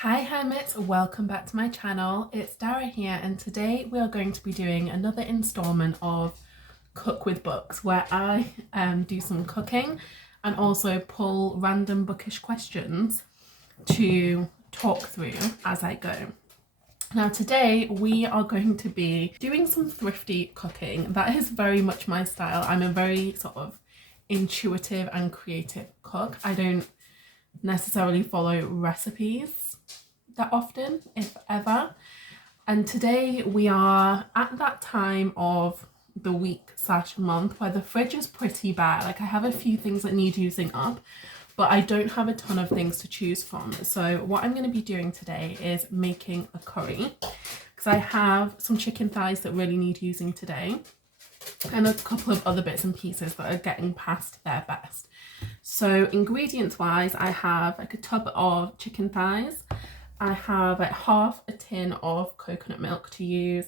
Hi Hermit, welcome back to my channel. It's Dara here, and today we are going to be doing another installment of Cook with Books, where I do some cooking and also pull random bookish questions to talk through as I go. Now today we are going to be doing some thrifty cooking. That is very much my style. I'm a very sort of intuitive and creative cook. I don't necessarily follow recipes that often, if ever. And today we are at that time of the week / month where the fridge is pretty bare. Like, I have a few things that need using up, but I don't have a ton of things to choose from. So what I'm going to be doing today is making a curry, because I have some chicken thighs that really need using today and a couple of other bits and pieces that are getting past their best. So ingredients wise, I have like a tub of chicken thighs. I have like half a tin of coconut milk to use,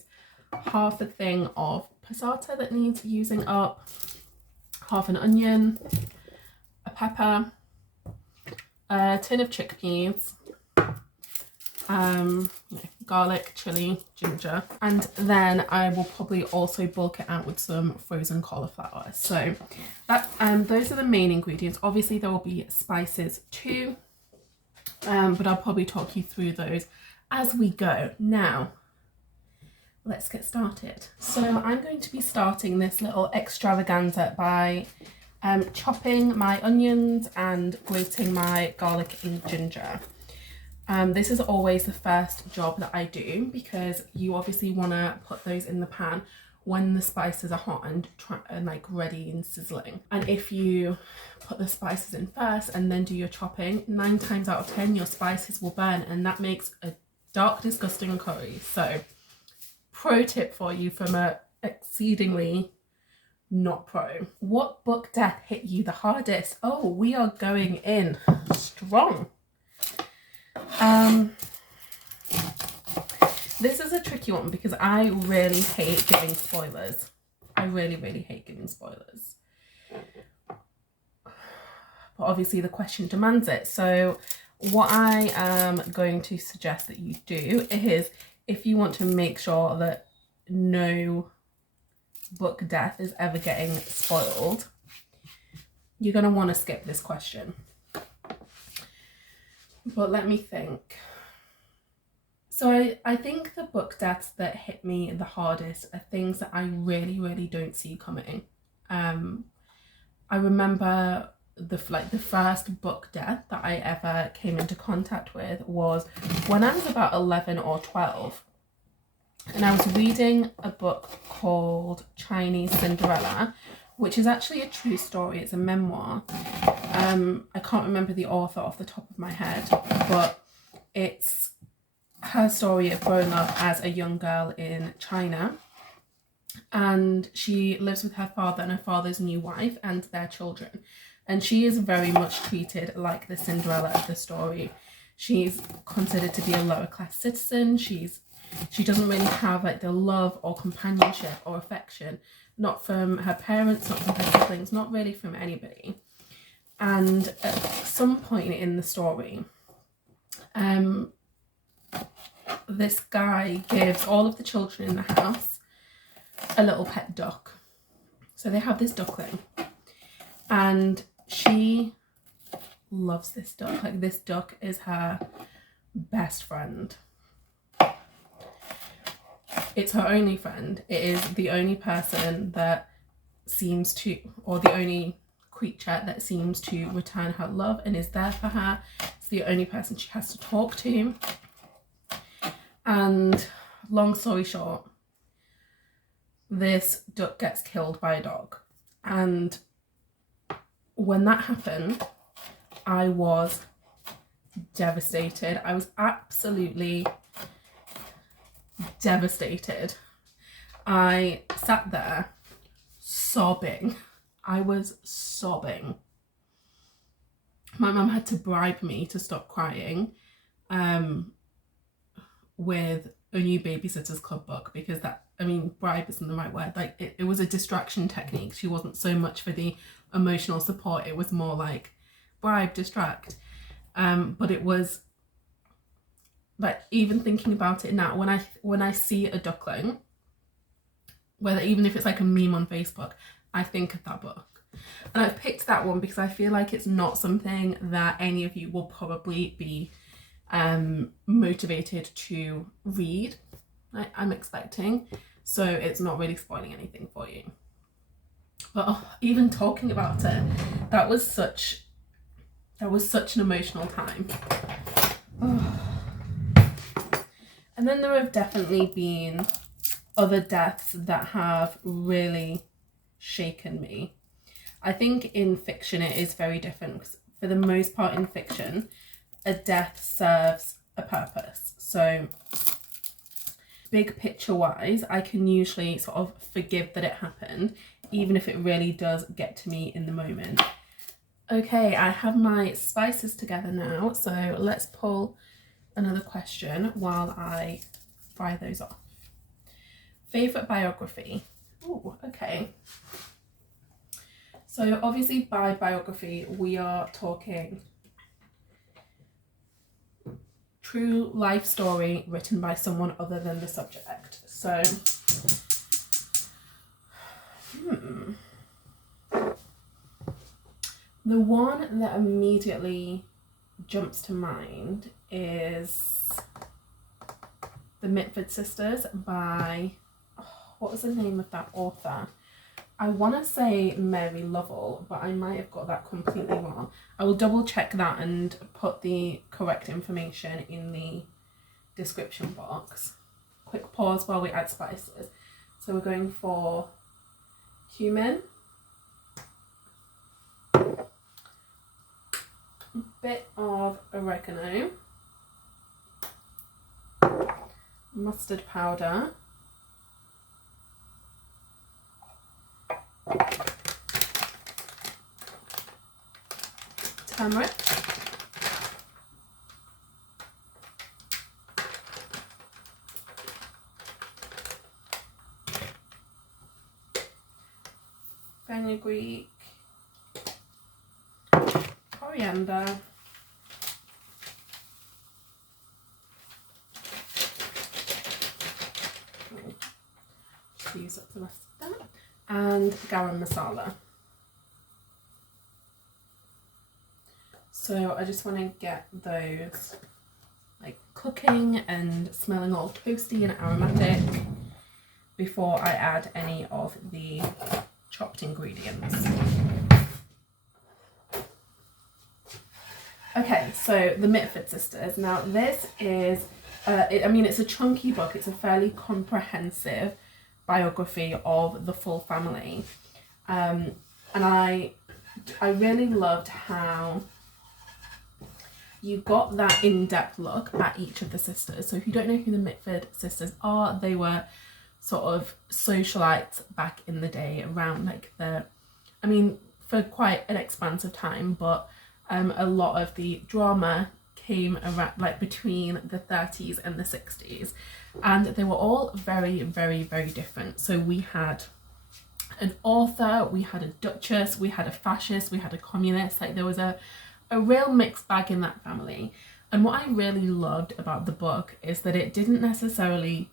half a thing of passata that needs using up, half an onion, a pepper, a tin of chickpeas, garlic, chili, ginger, and then I will probably also bulk it out with some frozen cauliflower. So that those are the main ingredients. Obviously there will be spices too, but I'll probably talk you through those as we go. Now let's get started. So I'm going to be starting this little extravaganza by chopping my onions and grating my garlic and ginger. This is always the first job that I do, because you obviously want to put those in the pan when the spices are hot and like ready and sizzling. And if you put the spices in first and then do your chopping, 9 times out of 10 your spices will burn, and that makes a dark, disgusting curry. So pro tip for you from a exceedingly not pro. What book death hit you the hardest? Oh, we are going in strong. This is a tricky one because I really hate giving spoilers. I really hate giving spoilers. But obviously the question demands it. So what I am going to suggest that you do is, if you want to make sure that no book death is ever getting spoiled, you're going to want to skip this question. But let me think. So I think the book deaths that hit me the hardest are things that I really don't see coming. I remember the first book death that I ever came into contact with was when I was about 11 or 12. And I was reading a book called Chinese Cinderella, which is actually a true story. It's a memoir. I can't remember the author off the top of my head, but it's her story of growing up as a young girl in China, and she lives with her father and her father's new wife and their children, and she is very much treated like the Cinderella of the story. She's considered to be a lower class citizen. She doesn't really have like the love or companionship or affection, not from her parents, not from her siblings, not really from anybody. And at some point in the story, this guy gives all of the children in the house a little pet duck. So they have this duckling, and she loves this duck. Like, this duck is her best friend. It's her only friend. It is the only person that seems to, or the only creature that seems to return her love and is there for her. It's the only person she has to talk to. And long story short, this duck gets killed by a dog. And when that happened, I was devastated. I was absolutely devastated. I sat there sobbing. I was sobbing. My mum had to bribe me to stop crying with a new Babysitter's Club book, because bribe isn't the right word. Like, it was a distraction technique. She wasn't so much for the emotional support. It was more like bribe, distract. But it was like even thinking about it now, when I see a duckling, whether even if it's like a meme on Facebook, I think of that book. And I've picked that one because I feel like it's not something that any of you will probably be motivated to read, I'm expecting. So it's not really spoiling anything for you. But even talking about it, that was such an emotional time. And then there have definitely been other deaths that have really shaken me. I think in fiction it is very different, because for the most part in fiction, a death serves a purpose. So big picture wise, I can usually sort of forgive that it happened, even if it really does get to me in the moment. Okay, I have my spices together now, so let's pull another question while I fry those off. Favourite biography? Oh, okay. So obviously by biography, we are talking true life story written by someone other than the subject. So, the one that immediately jumps to mind is The Mitford Sisters by, what was the name of that author? I want to say Mary Lovell, but I might have got that completely wrong. I will double check that and put the correct information in the description box. Quick pause while we add spices. So we're going for cumin, a bit of oregano, mustard powder, turmeric, fenugreek, coriander, use up the rest of that, and garam masala. So I just want to get those like cooking and smelling all toasty and aromatic before I add any of the chopped ingredients. Okay, so The Mitford Sisters. Now this is, it's a chunky book. It's a fairly comprehensive biography of the full family. And I really loved how you got that in-depth look at each of the sisters. So if you don't know who the Mitford sisters are, they were sort of socialites back in the day around like for quite an expansive time, but a lot of the drama came around like between the 30s and the 60s, and they were all very, very, very different. So we had an author, we had a duchess, we had a fascist, we had a communist. Like there was a real mixed bag in that family. And what I really loved about the book is that it didn't necessarily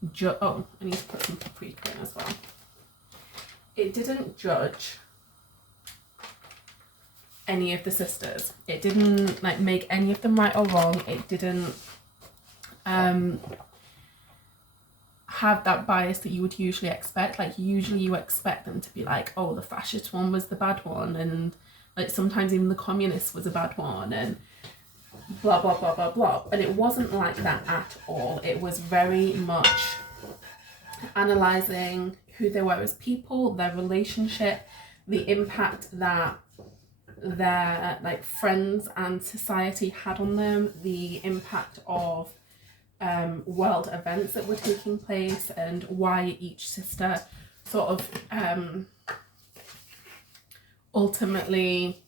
I need to put some paprika in as well. It didn't judge any of the sisters. It didn't like make any of them right or wrong. It didn't have that bias that you would usually expect. Like usually you expect them to be like, oh, the fascist one was the bad one, and like sometimes even the communist was a bad one, and blah blah blah blah blah. But it wasn't like that at all. It was very much analysing who they were as people, their relationship, the impact that their like friends and society had on them, the impact of world events that were taking place, and why each sister sort of ultimately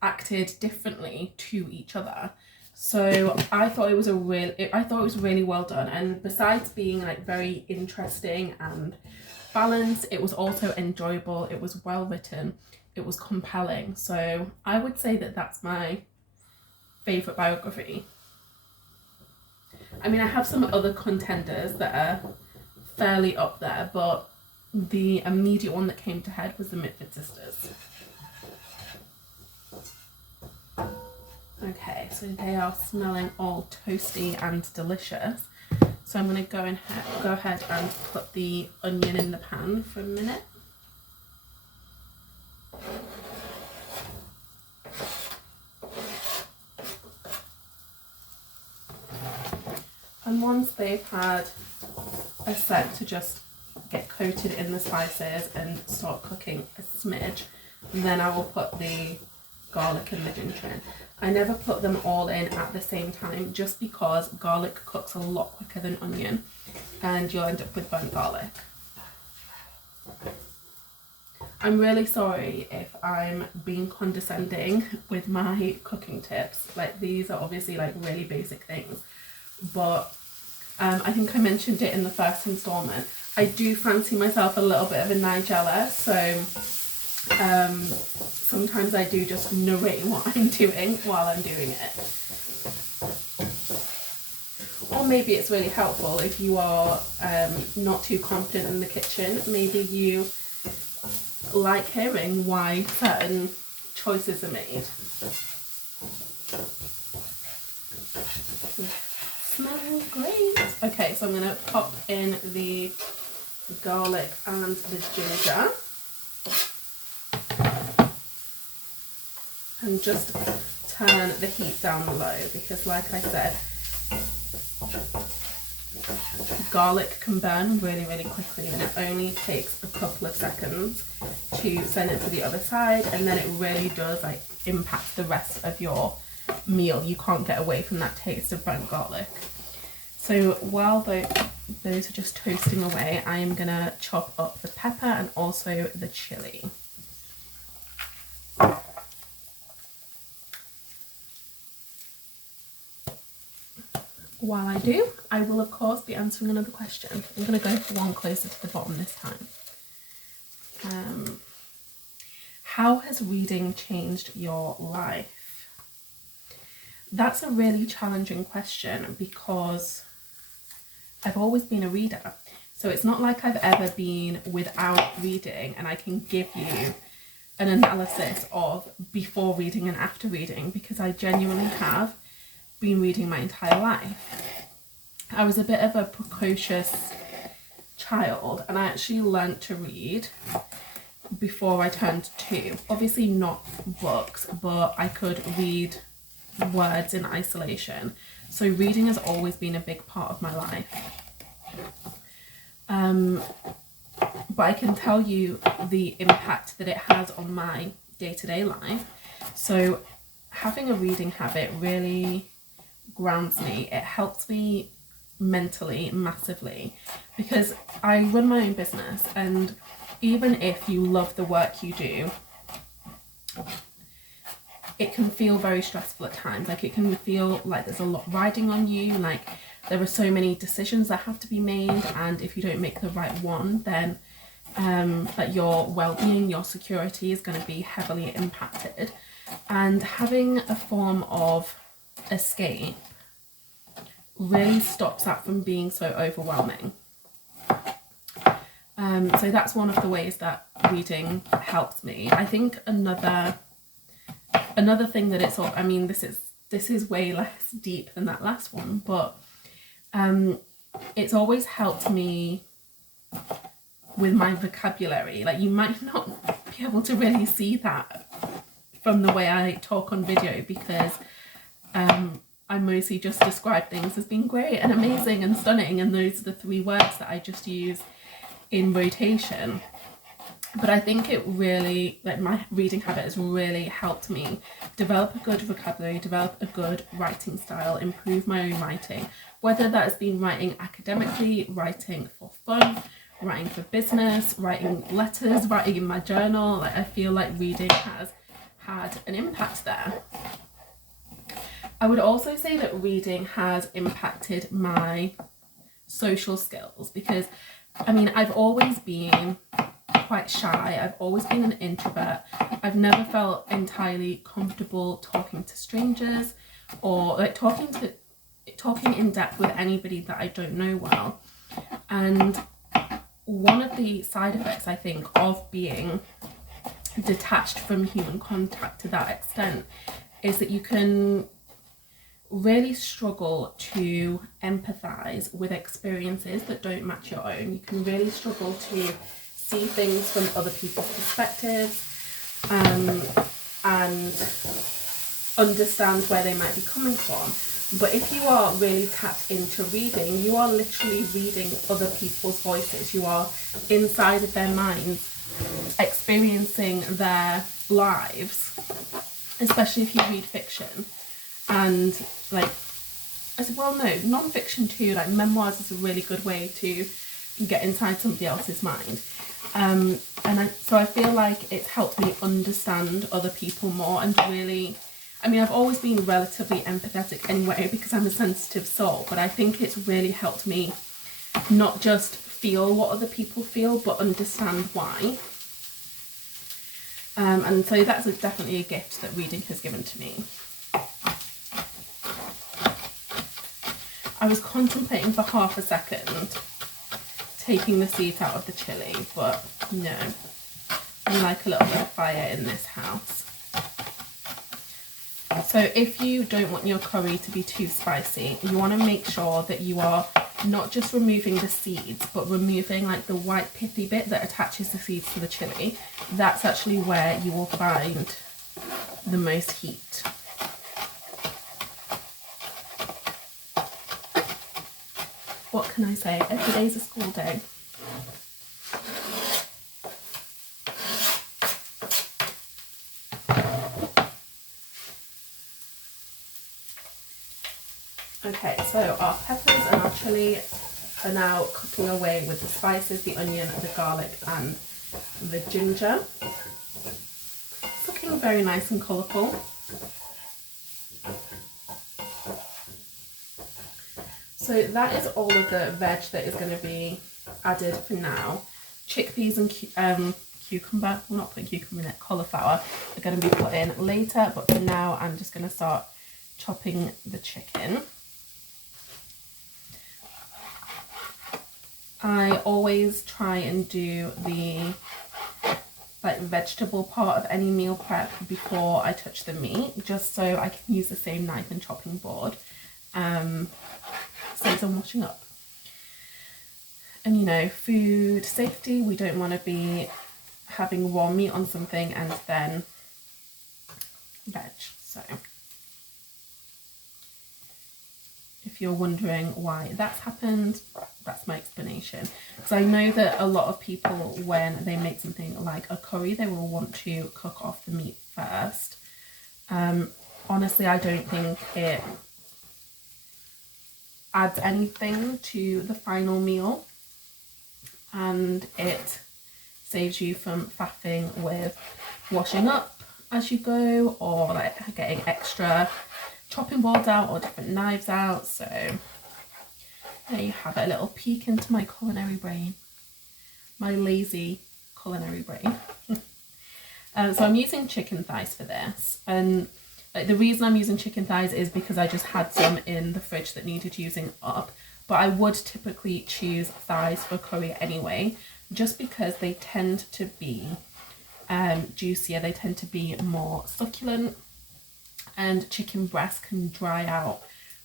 acted differently to each other. So I thought it was really well done, and besides being like very interesting and balanced, it was also enjoyable. It was well written, it was compelling. So I would say that that's my favourite biography. I mean, I have some other contenders that are fairly up there, but the immediate one that came to head was the Mitford Sisters. Okay, so they are smelling all toasty and delicious. So I'm going to go ahead and put the onion in the pan for a minute. And once they've had a sec to just get coated in the spices and start cooking a smidge, then I will put the garlic and the ginger in. I never put them all in at the same time just because garlic cooks a lot quicker than onion and you'll end up with burnt garlic. I'm really sorry if I'm being condescending with my cooking tips. Like, these are obviously like really basic things, but I think I mentioned it in the first installment. I do fancy myself a little bit of a Nigella, so sometimes I do just narrate what I'm doing while I'm doing it. Or maybe it's really helpful if you are not too confident in the kitchen. Maybe you like hearing why certain choices are made. Smelling great. Okay, so I'm going to pop in the garlic and the ginger and just turn the heat down low, because like I said, garlic can burn really, really quickly, and it only takes a couple of seconds to send it to the other side, and then it really does like impact the rest of your meal. You can't get away from that taste of burnt garlic. So while those are just toasting away, I am gonna chop up the pepper and also the chili. While I do, I will of course be answering another question. I'm going to go for one closer to the bottom this time. How has reading changed your life? That's a really challenging question because I've always been a reader. So it's not like I've ever been without reading and I can give you an analysis of before reading and after reading, because I genuinely have been reading my entire life. I was a bit of a precocious child and I actually learnt to read before I turned 2. Obviously not books, but I could read words in isolation. So reading has always been a big part of my life. But I can tell you the impact that it has on my day-to-day life. So having a reading habit really grounds me. It helps me mentally massively, because I run my own business, and even if you love the work you do, it can feel very stressful at times. Like, it can feel like there's a lot riding on you, like there are so many decisions that have to be made, and if you don't make the right one, then like your well-being, your security is going to be heavily impacted. And having a form of escape really stops that from being so overwhelming. So that's one of the ways that reading helps me. I think another thing that it's all, I mean, this is way less deep than that last one, but it's always helped me with my vocabulary. Like, you might not be able to really see that from the way I talk on video, because I mostly just describe things as being great and amazing and stunning, and those are the 3 words that I just use in rotation. But I think it really, like, my reading habit has really helped me develop a good vocabulary, develop a good writing style, improve my own writing, whether that has been writing academically, writing for fun, writing for business, writing letters, writing in my journal. Like, I feel like reading has had an impact there. I would also say that reading has impacted my social skills, because I mean, I've always been quite shy. I've always been an introvert. I've never felt entirely comfortable talking to strangers, or like talking to talking in depth with anybody that I don't know well. And one of the side effects, I think, of being detached from human contact to that extent is that you can really struggle to empathize with experiences that don't match your own. You can really struggle to see things from other people's perspectives, and understand where they might be coming from. But if you are really tapped into reading, you are literally reading other people's voices. You are inside of their minds, experiencing their lives, especially if you read fiction. And like, well, no, non-fiction too, like memoirs is a really good way to get inside somebody else's mind. So I feel like it's helped me understand other people more and really, I mean, I've always been relatively empathetic anyway because I'm a sensitive soul, but I think it's really helped me not just feel what other people feel, but understand why. And so that's definitely a gift that reading has given to me. I was contemplating for half a second taking the seeds out of the chili, but no, I like a little bit of fire in this house. So if you don't want your curry to be too spicy, you want to make sure that you are not just removing the seeds, but removing like the white pithy bit that attaches the seeds to the chili. That's actually where you will find the most heat. What can I say? Every day's a school day. Okay, so our peppers and our chili are now cooking away with the spices, the onion, the garlic and the ginger. It's looking very nice and colourful. So that is all of the veg that is going to be added for now. Chickpeas and cucumber, we're not putting cucumber in it, cauliflower are going to be put in later, but for now I'm just going to start chopping the chicken. I always try and do the like vegetable part of any meal prep before I touch the meat, just so I can use the same knife and chopping board. Since I'm washing up. And you know, food safety, we don't want to be having raw meat on something and then veg. So if you're wondering why that's happened, that's my explanation. Because I know that a lot of people, when they make something like a curry, they will want to cook off the meat first. Honestly, I don't think it adds anything to the final meal, and it saves you from faffing with washing up as you go, or like getting extra chopping boards out or different knives out. So there you have it, a little peek into my culinary brain, my lazy culinary brain. So I'm using chicken thighs for this, and like the reason I'm using chicken thighs is because I just had some in the fridge that needed using up, but I would typically choose thighs for curry anyway, just because they tend to be juicier, they tend to be more succulent, and chicken breast can dry out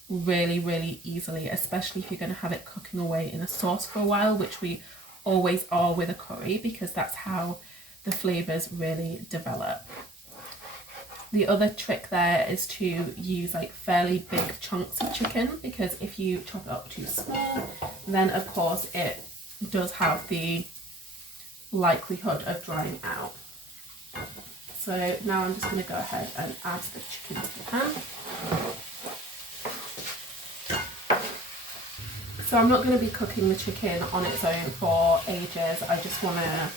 really easily, especially if you're going to have it cooking away in a sauce for a while, which we always are with a curry, because that's how the flavours really develop. The other trick there is to use like fairly big chunks of chicken, because if you chop it up too small, then of course it does have the likelihood of drying out. So now I'm just going to go ahead and add the chicken to the pan. So I'm not going to be cooking the chicken on its own for ages. I just want to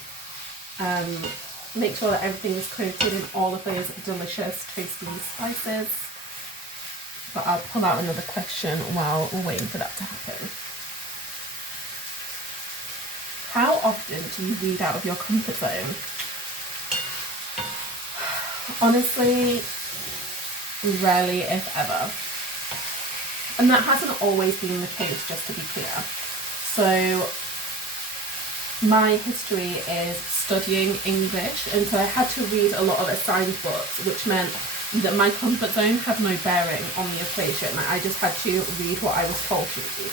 make sure that everything is coated in all of those delicious toasty spices. But I'll pull out another question while we're waiting for that to happen. How often do you read out of your comfort zone? Honestly, rarely, if ever. And that hasn't always been the case, just to be clear. So my history is studying English, and so I had to read a lot of assigned books, which meant that my comfort zone had no bearing on the equation. I just had to read what I was told to read.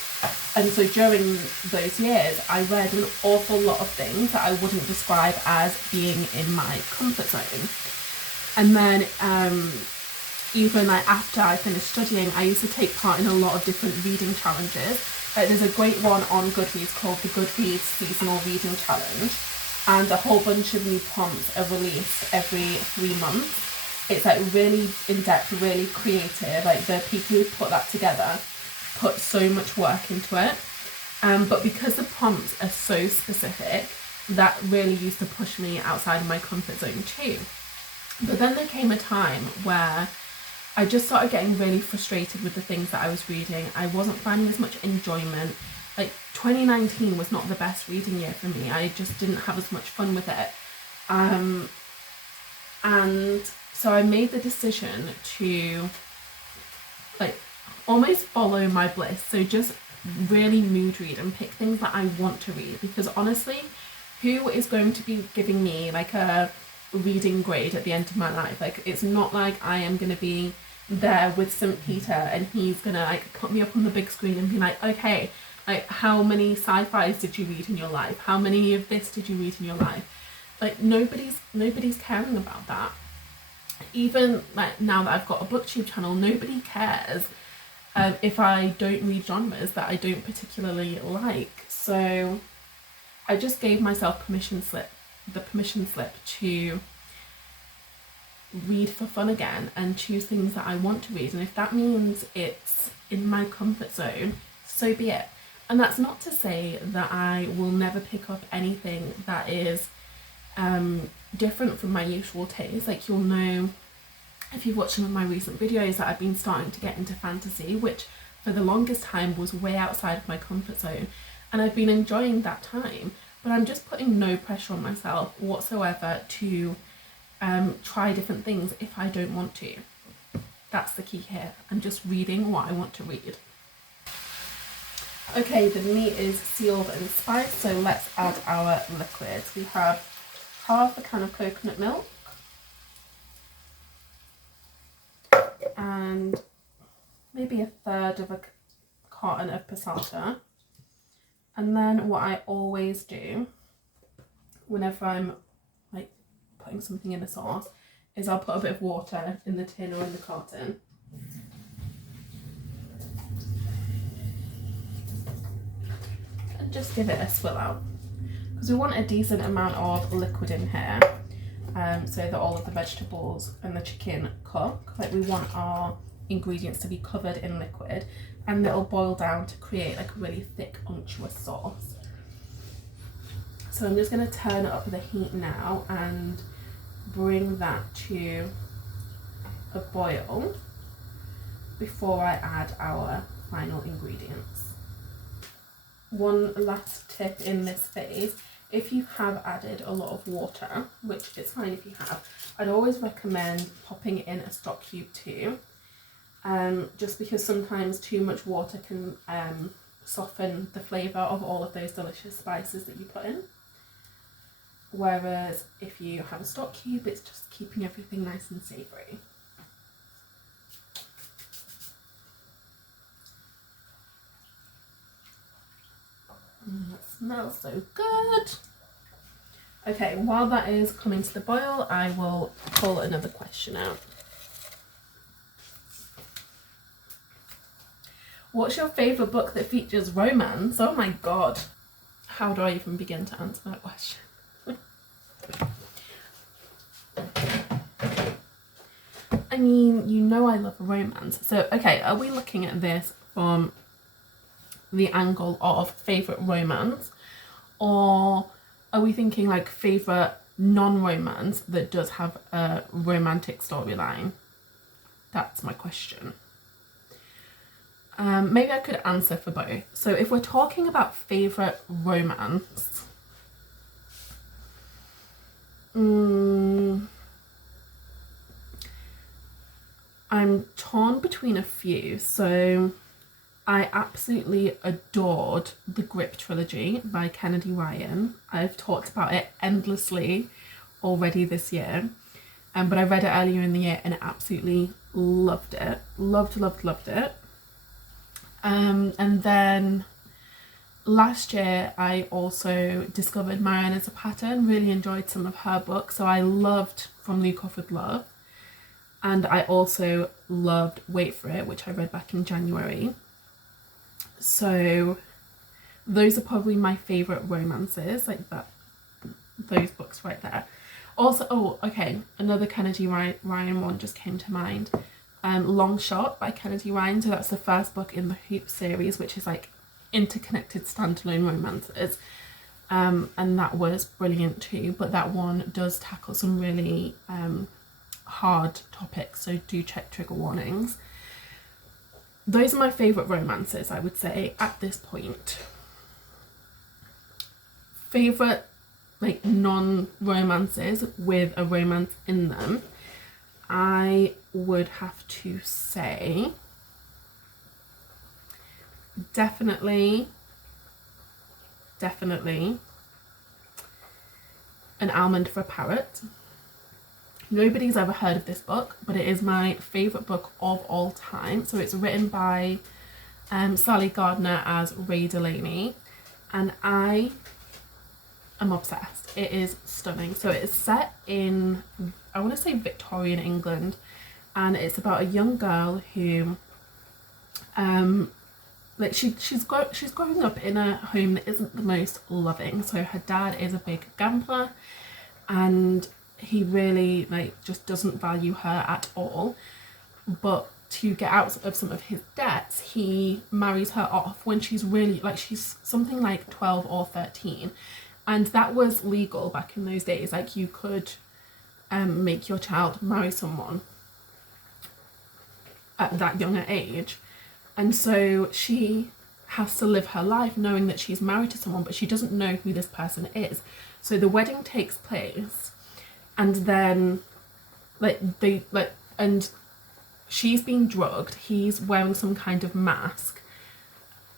And so during those years, I read an awful lot of things that I wouldn't describe as being in my comfort zone. And then even like after I finished studying, I used to take part in a lot of different reading challenges. There's a great one on Goodreads called the Goodreads Seasonal Reading Challenge, and a whole bunch of new prompts are released every 3 months. It's like really in-depth, really creative. Like the people who put that together put so much work into it. But because the prompts are so specific, that really used to push me outside of my comfort zone too. But then there came a time where I just started getting really frustrated with the things that I was reading. I wasn't finding as much enjoyment. Like 2019 was not the best reading year for me. I just didn't have as much fun with it. And so I made the decision to like almost follow my bliss. So just really mood read and pick things that I want to read, because honestly, who is going to be giving me like a reading grade at the end of my life? Like, it's not like I am going to be there with St. Peter and he's gonna like put me up on the big screen and be like, okay, like how many sci-fis did you read in your life? How many of this did you read in your life? Like nobody's caring about that. Even like now that I've got a booktube channel, nobody cares if I don't read genres that I don't particularly like. So I just gave myself the permission slip to read for fun again and choose things that I want to read. And if that means it's in my comfort zone, so be it. And that's not to say that I will never pick up anything that is different from my usual taste. Like, you'll know if you've watched some of my recent videos that I've been starting to get into fantasy, which for the longest time was way outside of my comfort zone, and I've been enjoying that time. But I'm just putting no pressure on myself whatsoever to try different things if I don't want to. That's the key here. I'm just reading what I want to read. Okay, the meat is sealed and spiced, so let's add our liquids. We have half a can of coconut milk and maybe a third of a carton of passata. And then what I always do whenever I'm like putting something in a sauce is I'll put a bit of water in the tin or in the carton. And just give it a swill out, because we want a decent amount of liquid in here, so that all of the vegetables and the chicken cook. Like, we want our ingredients to be covered in liquid, and it'll boil down to create like a really thick, unctuous sauce. So I'm just going to turn up the heat now and bring that to a boil before I add our final ingredients. One last tip in this phase: if you have added a lot of water, which it's fine if you have, I'd always recommend popping in a stock cube too, just because sometimes too much water can soften the flavour of all of those delicious spices that you put in. Whereas if you have a stock cube, it's just keeping everything nice and savoury. That smells so good. Okay, while that is coming to the boil, I will pull another question out. What's your favourite book that features romance? Oh my god. How do I even begin to answer that question? I mean, you know I love romance. So, okay, are we looking at this from the angle of favourite romance, or are we thinking like favourite non-romance that does have a romantic storyline? That's my question. Maybe I could answer for both. So if we're talking about favourite romance, I'm torn between a few. So I absolutely adored the Grip trilogy by Kennedy Ryan. I've talked about it endlessly already this year, but I read it earlier in the year and absolutely loved it. Loved it. And then last year I also discovered Marianne Zapata, really enjoyed some of her books. So I loved From Luke Off With Love, and I also loved Wait For It, which I read back in January. So those are probably my favourite romances, like that, those books right there. Also, oh, okay, another Kennedy Ryan one just came to mind. Long Shot by Kennedy Ryan. So that's the first book in the Hoop series, which is like interconnected standalone romances. And that was brilliant too, but that one does tackle some really hard topics, so do check trigger warnings. Those are my favourite romances, I would say, at this point. Favourite, like, non-romances with a romance in them, I would have to say definitely An Almond for a Parrot. Nobody's ever heard of this book, but it is my favourite book of all time. So it's written by Sally Gardner as Ray Delaney, and I am obsessed. It is stunning. So it is set in, I want to say, Victorian England, and it's about a young girl who like she's growing up in a home that isn't the most loving. So her dad is a big gambler, and he really like just doesn't value her at all. But to get out of some of his debts, he marries her off when she's really, like, she's something like 12 or 13, and that was legal back in those days. Like, you could make your child marry someone at that younger age. And so she has to live her life knowing that she's married to someone, but she doesn't know who this person is. So the wedding takes place, and then and she's being drugged, he's wearing some kind of mask,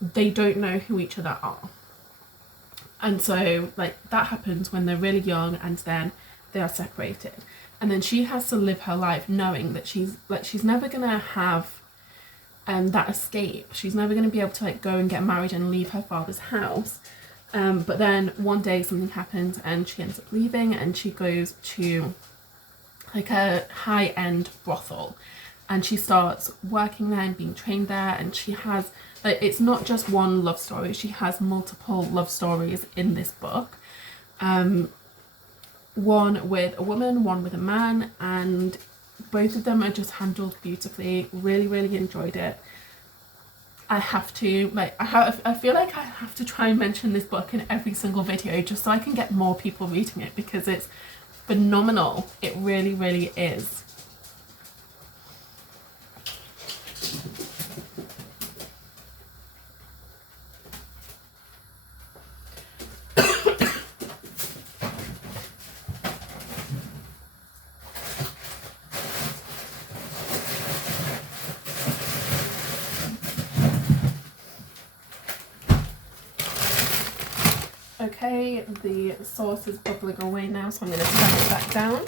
they don't know who each other are. And so like that happens when they're really young, and then they are separated. And then she has to live her life knowing that she's never gonna have that escape. She's never gonna be able to like go and get married and leave her father's house. But then one day something happens and she ends up leaving, and she goes to like a high-end brothel, and she starts working there and being trained there. And she has, like, it's not just one love story, she has multiple love stories in this book. One with a woman, one with a man, and both of them are just handled beautifully. Really enjoyed it. I have to, like, I feel like I have to try and mention this book in every single video just so I can get more people reading it, because it's phenomenal. It really is. Okay, the sauce is bubbling away now, so I'm going to turn it back down.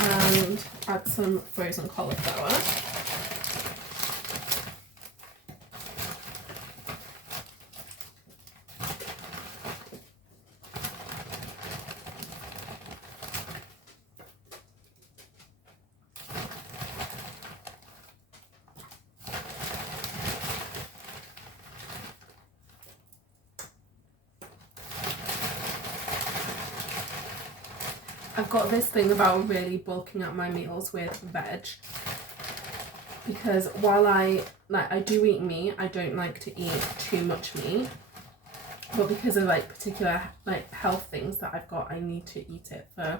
And add some frozen cauliflower. I've got this thing about really bulking up my meals with veg, because while I do eat meat, I don't like to eat too much meat, but because of like particular like health things that I've got, I need to eat it for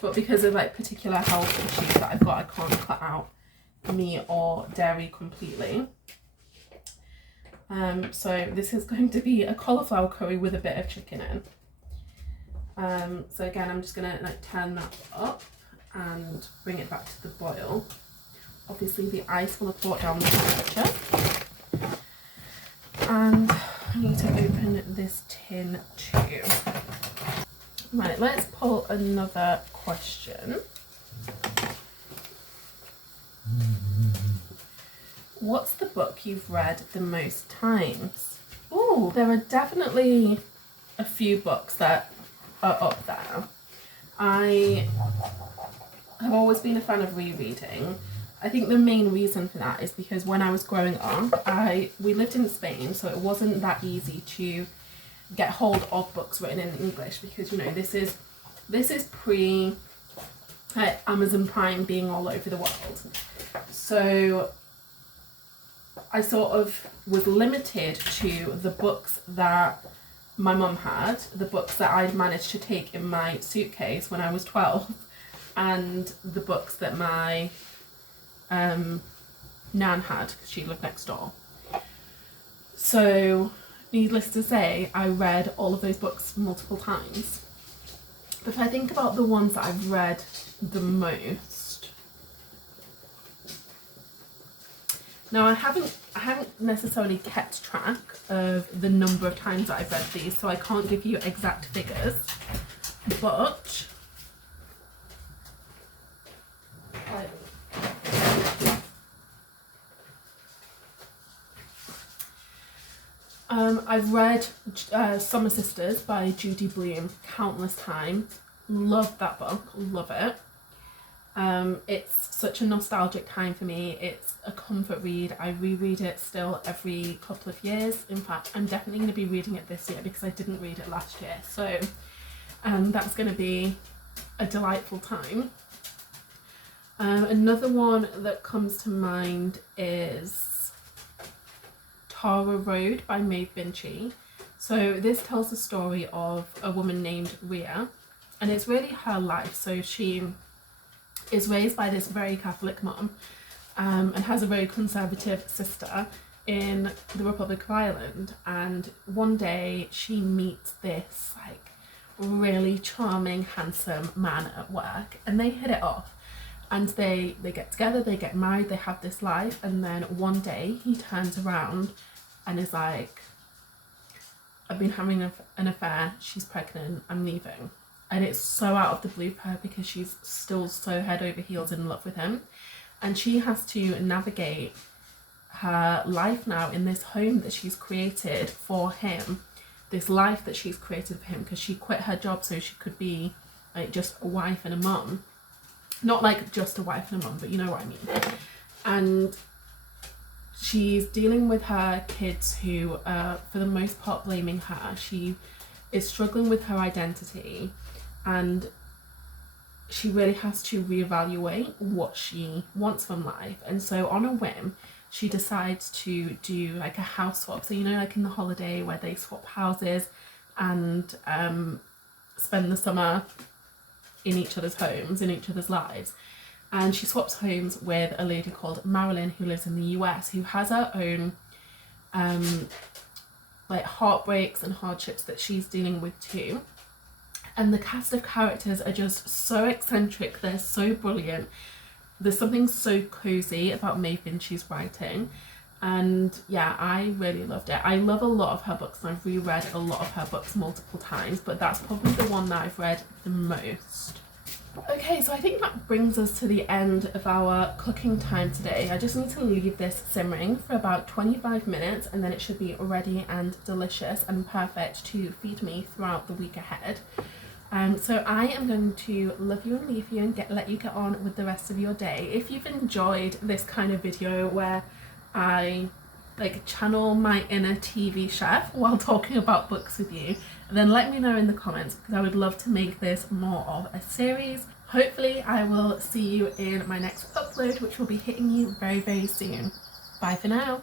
but because of like particular health issues that I've got, I can't cut out meat or dairy completely. So this is going to be a cauliflower curry with a bit of chicken in. So again, I'm just gonna like turn that up and bring it back to the boil. Obviously the ice will have brought down the temperature. And I need to open this tin too. Right, let's pull another question. What's the book you've read the most times? Oh, there are definitely a few books that are up there. I have always been a fan of rereading. I think the main reason for that is because when I was growing up, we lived in Spain, so it wasn't that easy to get hold of books written in English, because, you know, this is pre Amazon Prime being all over the world. So I sort of was limited to the books that my mum had, the books that I'd managed to take in my suitcase when I was 12, and the books that my nan had, because she lived next door. So needless to say, I read all of those books multiple times. But if I think about the ones that I've read the most, now I haven't necessarily kept track of the number of times that I've read these, so I can't give you exact figures, but I've read Summer Sisters by Judy Blume countless times. Love that book, love it. It's such a nostalgic time for me. It's a comfort read. I reread it still every couple of years. In fact, I'm definitely going to be reading it this year because I didn't read it last year. So that's going to be a delightful time. Another one that comes to mind is Tara Road by Maeve Binchy. So this tells the story of a woman named Ria, and it's really her life. So she is raised by this very Catholic mum, and has a very conservative sister in the Republic of Ireland. And one day she meets this like really charming, handsome man at work, and they hit it off. And they get together, they get married, they have this life, and then one day he turns around and is like, I've been having an affair, she's pregnant, I'm leaving. And it's so out of the blue for her because she's still so head over heels in love with him. And she has to navigate her life now in this home that she's created for him, this life that she's created for him, because she quit her job so she could be like just a wife and a mum. Not like just a wife and a mum, but you know what I mean. And she's dealing with her kids who are for the most part blaming her. She is struggling with her identity, and she really has to reevaluate what she wants from life. And so on a whim, she decides to do like a house swap. So, you know, like in the holiday where they swap houses and spend the summer in each other's homes, in each other's lives. And she swaps homes with a lady called Marilyn who lives in the US, who has her own like heartbreaks and hardships that she's dealing with too. And the cast of characters are just so eccentric, they're so brilliant. There's something so cozy about Maeve Binchy's writing. And yeah, I really loved it. I love a lot of her books, and I've reread a lot of her books multiple times, but that's probably the one that I've read the most. Okay, so I think that brings us to the end of our cooking time today. I just need to leave this simmering for about 25 minutes, and then it should be ready and delicious and perfect to feed me throughout the week ahead. So I am going to love you and leave you and let you get on with the rest of your day. If you've enjoyed this kind of video where I like channel my inner TV chef while talking about books with you, then let me know in the comments, because I would love to make this more of a series. Hopefully I will see you in my next upload, which will be hitting you very, very soon. Bye for now.